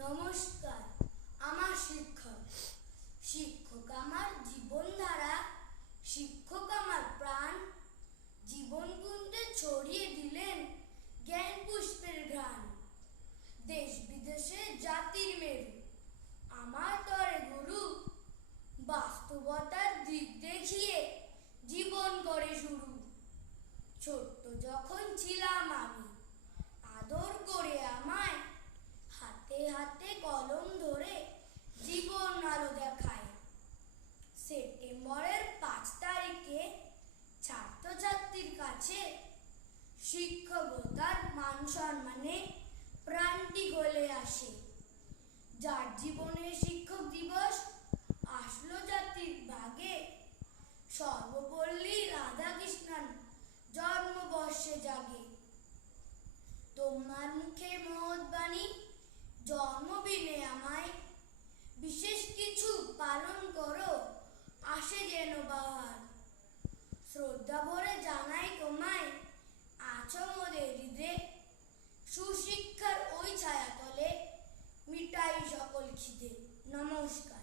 নমস্কার। আমার শিক্ষক। শিক্ষক আমার জীবনধারা, শিক্ষক আমার প্রাণ। জীবন কুঞ্জে ছড়িয়ে দিলেন জ্ঞান পুষ্পের ঘ্রাণ। দেশ বিদেশে জাতির মেরু আমার তরে গুরু। বাস্তবতার দিক দেখিয়ে জীবন গড়ে শুরু। ছোট্ট যখন ছিলাম আমি, আদর করে আমায় হাতে হাতে কলম ধরে জীবন আলো দেখায়। সেপ্টেম্বরের 5 তারিখে ছাত্রছাত্রীর কাছে শিক্ষকতার মান সম্মানে প্রাণটি গলে আসে। যার জীবনে শিক্ষক দিবস আসলো জাতির ভাগে, সর্বপল্লী রাধাকৃষ্ণন জন্মবর্ষে জাগে। তোমার মুখে মহৎ বাণী, জন্মদিনে আমায় বিশেষ কিছু পালন করো, আসে যেন বাহার। শ্রদ্ধা ভরে জানাই তোমায়, আছো মোদের হৃদয়ে। সুশিক্ষার ওই ছায়াতলে মিটাই সকল খিদে। নমস্কার।